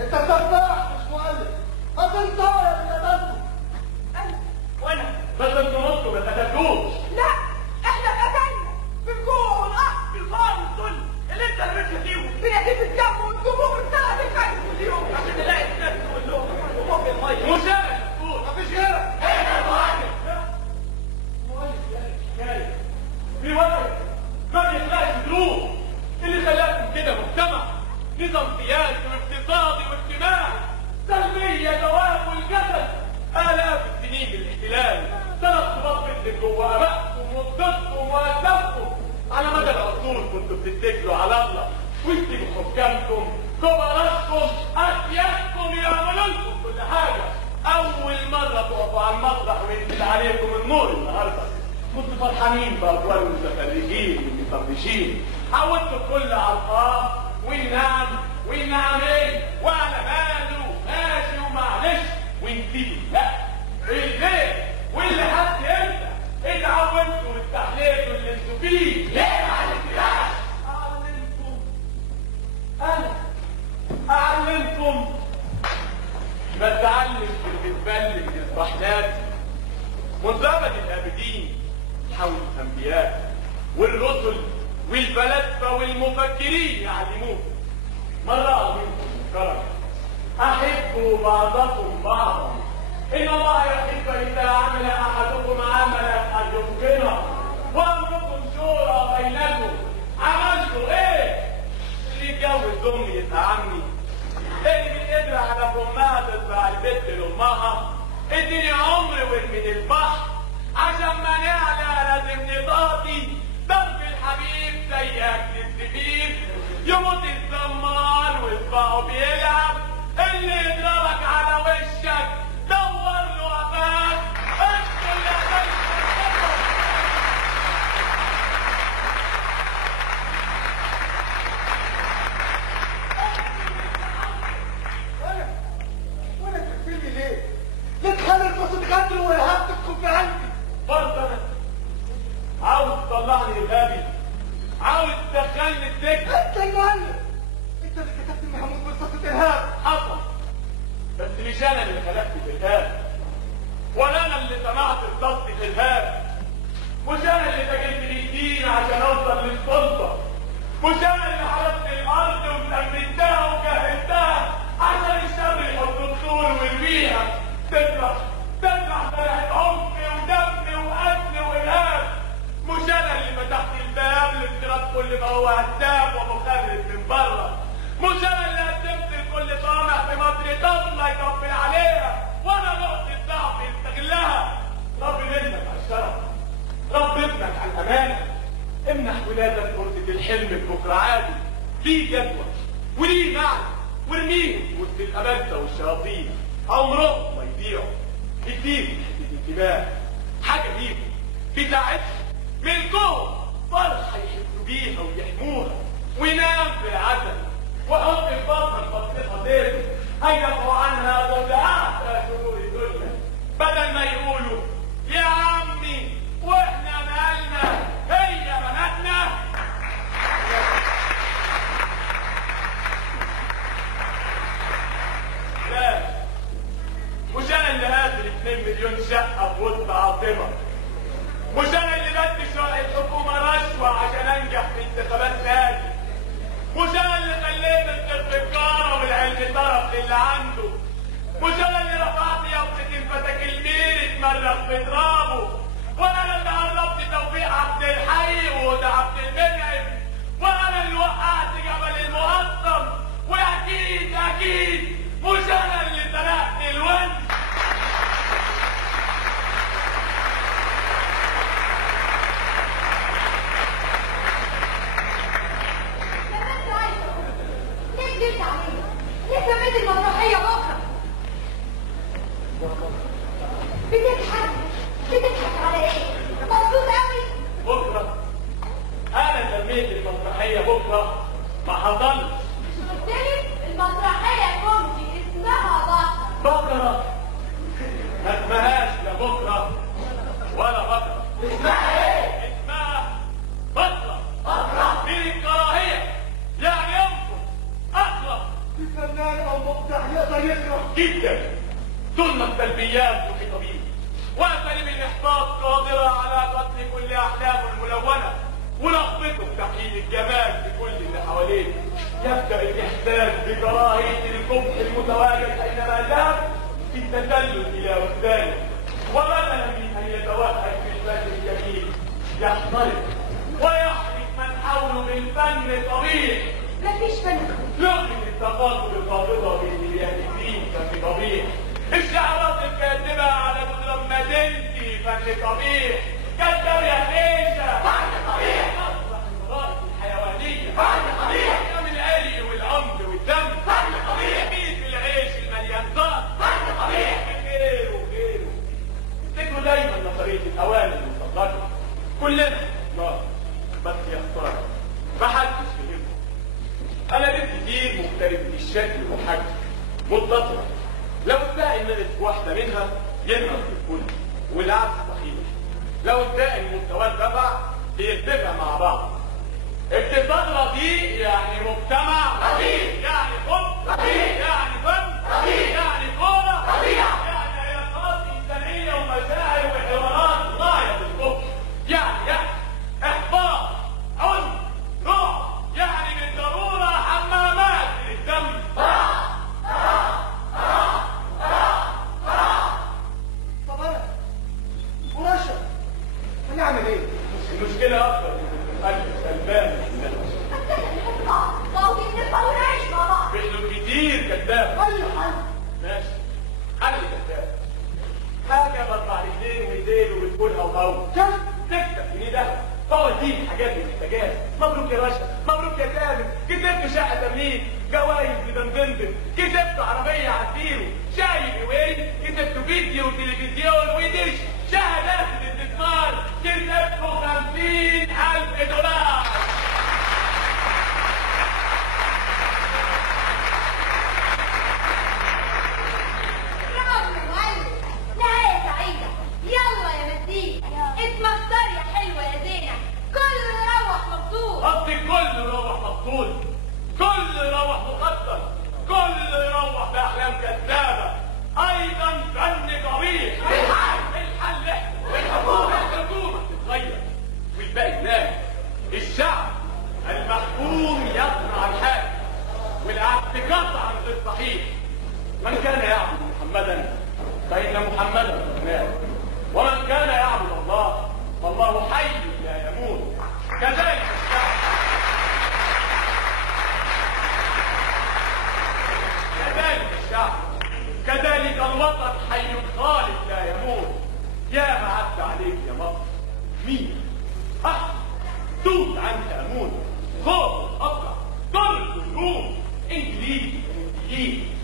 انت سفاح مش مؤلف. هتنطق يا ابن بلده. انا وانا بس انتوا نصوا ما اتقتلتوش. لا، احنا اتقتلنا بالجوع والقهر بالفقر والذل اللي انت رميتنا فيهم، بنتيجه الدم والدموع بتاعت الخير واليوم عشان نلاقي الناس نقول لهم وفوق الميه. مش انا مسؤول، مفيش غيرك. انا المؤلف. مؤلف يعني حكايه في واحد ما بيخلقش ظروف اللي خلاكم كده مجتمع نظام سياسي واقتصادي واجتماعي سلبيه دواب والجسد. آلاف السنين من الاحتلال ثلاث بطن جوه ابائكم وصدقكم واسلافكم. على مدى العصور كنتوا بتتكلوا على الله وانتوا حكامكم كبراتكم اسيادكم يعملوا لكم كل حاجه. اول مره تقفوا على المسرح وينزل عليكم النور النهارده كنتوا فرحانين بأدوار المتفرجين والمطرشين. عودتوا الكل على القاف وينام وينام ايه وعلى ماله ماشي ومعلش ونسيبوا لا ايه واللي حد امتى اتعودتوا واستحليتوا اللي انتوا فيه. ليه ما علمتناش؟ اعلمكم بتعلم في البلد الرحلات منذ ابد الابدين حول الانبياء والرسل والفلاسفه والمفكرين يعلموكم. مرة منكم الكرم احبوا بعضكم بعضا ان الله يحب اذا عمل احدكم عملا ان يتقنه وامركم شورى بينكم. عملتوا ايه؟ اللي يتجوز امي يبقى عمي، اللي بيقدر على امها تطلع البيت لامها. اديني عمري وارمي البحر عشان ما نعلى لازم نطاطي. ضرب الحبيب زي اكل الزبيب يموت الزمار ويصبحه بيلعب. اللي يضربك على وشك دور له قفاك. انتوا اللي قتلتوا. وانا تقتلني ليه؟ ليه تخلي قصة قتل وارهاب تدخل في قلبي؟ برضه انا عاوز تطلعني ارهابي، عاوز تدخلني السجن. انت المؤلف، انت اللي كتبت ان هموت بقصة ارهاب. حصل، بس مش انا اللي خلقت الارهاب، ولا انا اللي سمعت الضغط الارهاب، مش انا اللي تجلت الايدين عشان اوصل للسلطه، مش انا اللي حرقت الارض وسميتها وجهزتها عشان الشر يحط الطول ويرميها تطلع فرحه عنف ودم وقتل وارهاب. مش انا اللي فتحت الباب لافتراض كل ما هو هدام ومخرب من بره، مش انا اللي قدمت لكل طامع في مصر طفله يطبل عليها وانا نقطه ضعف يستغلها. رب منك على الشرف، رب ابنك على الامانه. امنح ولادك فرصه الحلم بكره عادي في جدوى وليه معنى، وارميهم وسط الابده والشياطين عمرهم ما يضيعوا. اديهم حته انتباه حاجه ليهم في ساعتها ملكهم فرحه يحسوا بيها ويحموها وينام في العسل وحط البطن البطيخه ديل هيدفعوا عنها ضد اعلى شرور الدنيا بدل ما يقولوا يا عمي واحنا مالنا هي بناتنا. لا مش انا اللي هاخد 2 مليون شقه في وسط عاصمه، مش انا اللي بدي شرع الحكومه رشوه عشان انجح في انتخابات نادي، مش انا اللي خليت التجاره والعلم طرف اللي عنده، مش انا اللي رفعت يافطه الفتاك الميري اتمرغ في ترابه، ولا انا اللي قربت توفيق عبد الحي وده عبد المنعم، ولا انا اللي وقعت جبل المقطم، واكيد مش انا اللي سرقت الونس. ليه سميت المسرحية بكرة؟ بتضحك على ايه؟ مبسوط قوي؟ بكرة أنا سميت المسرحية بكرة ما حصلش. قلت لي المسرحية كوميدي اسمها بكرة ما اسمهاش لا بكرة ولا بكرة. اسمها ايه؟ اسمها بكرة. من الكراهية يعني ينفر أخلص. في فنان صغير او مقطع يقدر يقرا جدا. ثم السلبيات وخطابين واساليب الاحباط قادره على قتل كل احلامه الملونه ولخبطه بتحليل الجمال في كل اللي حواليه. يبدا الاحساس بكراهيه القبح المتواجد اينما ذهب في التسلل الى وجدانه، وبدلا من ان يتوهج في الفن الجميل يحترق ويحرق من حوله بالفن طبيعي. مفيش فن. لقمة التقاطب القابضة باليانسين فن طبيعي. الشعارات الكاذبة على مضرب مدينتي فن طبيعي. كذاب يا خيشة فن طبيعي. مسرح المرائد الحيوانية فن طبيعي. أيام القلي والعمر والدم فن طبيعي. كيس العيش المليان زهر فن طبيعي. غيره وغيره. افتكروا دايما نظرية الأواني المصدرة. كلنا الله بس يا خسارة محدش فهمه. أنا بنت كتير مختلفة الشكل وحجم متصلة. لو ادعي نقص واحدة منها ينقص الكل والعكس صحيح. لو ادعي مستوى الدفع بيتفق مع بعض. التزاغرة دي يعني مجتمع رفيع، يعني حب رفيع، يعني فن رفيع، يعني كورة رفيع، يعني علاقات إنسانية ومشاعر وحوارات غاية بالحب، يعني إحباط، عنف، رعب، يعني بالضرورة حمامات للدم. طب انا ورشا هنعمل ايه؟ المشكلة أكتر من القلب الغلبان بيقولوا كتير كذاب. ايوه حل ماشي حل كذاب. حاجة بطلع رجلين وايدين وبتقولها وهو تكتب في ده فوازير حاجات محتاجات. مبروك يا باشا، مبروك يا كامل، كسبت شقة تمليك، جوايز لدندندن، كسبت عربية عالزيرو، شاي بويل، كسبت فيديو وتلفزيون وديش، شهادات الاستثمار، كسبت 50,000 دولار. قصدي كله يروح مبطول، كله يروح مقدر، كله يروح بأحلام كذابة. أيضا فن قبيح. الحل الحكومة تتغير والباقي ينام. الشعب المحكوم يصنع الحاكم والعكس قطعا غير صحيح. من كان يعبد محمدا فإن محمدا مات، ومن كان يعبد الله فالله حي لا يموت. كذلك الشعب، كذلك الشعب، كذلك الوطن حي خالد لا يموت. يا ما عدت عليك يا مصر مين توت عنك امون، خوف اقطع ضرب الهجوم، انجليزي وهنديين